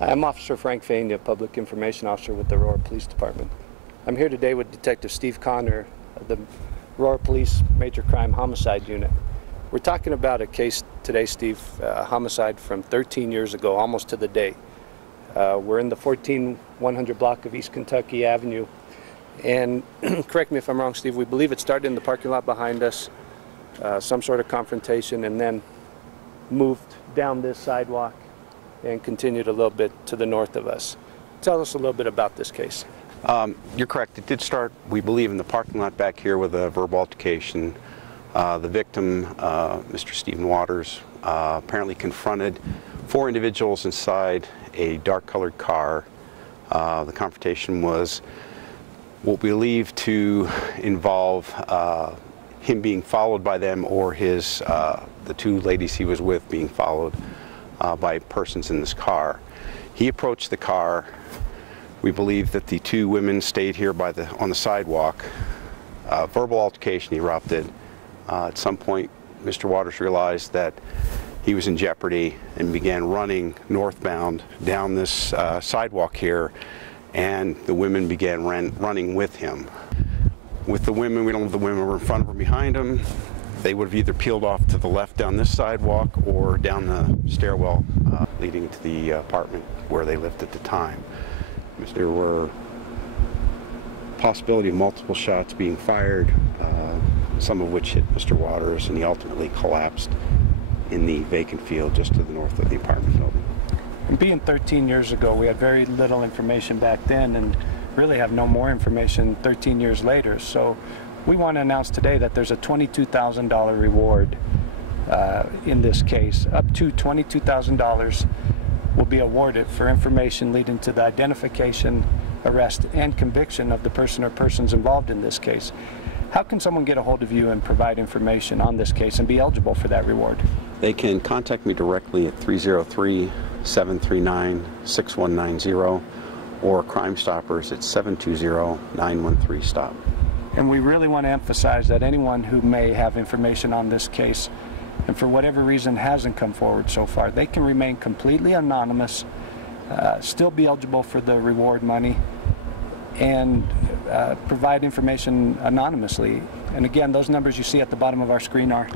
I'm Officer Frank Fania, Public Information Officer with the Aurora Police Department. I'm here today with Detective Steve Connor of the Aurora Police Major Crime Homicide Unit. We're talking about a case today, Steve, homicide from 13 years ago, almost to the day. We're in the 14100 block of East Kentucky Avenue, and correct me if I'm wrong, Steve, we believe it started in the parking lot behind us, some sort of confrontation, and then moved down this sidewalk and continued a little bit to the north of us. Tell us a little bit about this case. You're correct. It did start, we believe, in the parking lot back here with a verbal altercation. The victim, Mr. Gerald Waters, apparently confronted 4 individuals inside a dark-colored car. The confrontation was what we believe to involve him being followed by them, or the 2 ladies he was with being followed by persons in this car. He approached the car. We believe that the 2 women stayed here on the sidewalk. Verbal altercation erupted. At some point, Mr. Waters realized that he was in jeopardy and began running northbound down this sidewalk here, and the women began running with him. With the women, we don't know if the women were in front of or behind him. They would have either peeled off to the left down this sidewalk or down the stairwell leading to the apartment where they lived at the time. There were possibility of multiple shots being fired, some of which hit Mr. Waters, and he ultimately collapsed in the vacant field just to the north of the apartment building. And being 13 years ago, we had very little information back then and really have no more information 13 years later. So we want to announce today that there's a $22,000 reward in this case. Up to $22,000 will be awarded for information leading to the identification, arrest, and conviction of the person or persons involved in this case. How can someone get a hold of you and provide information on this case and be eligible for that reward? They can contact me directly at 303-739-6190 or Crime Stoppers at 720-913-STOP. And we really want to emphasize that anyone who may have information on this case and for whatever reason hasn't come forward so far, they can remain completely anonymous, still be eligible for the reward money, and provide information anonymously. And again, those numbers you see at the bottom of our screen are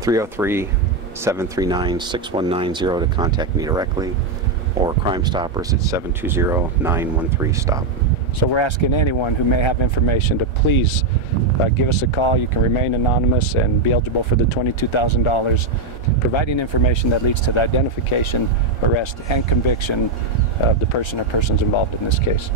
303-739-6190 to contact me directly, or Crime Stoppers at 720-913-STOP. So we're asking anyone who may have information to please give us a call. You can remain anonymous and be eligible for the $22,000, providing information that leads to the identification, arrest, and conviction of the person or persons involved in this case.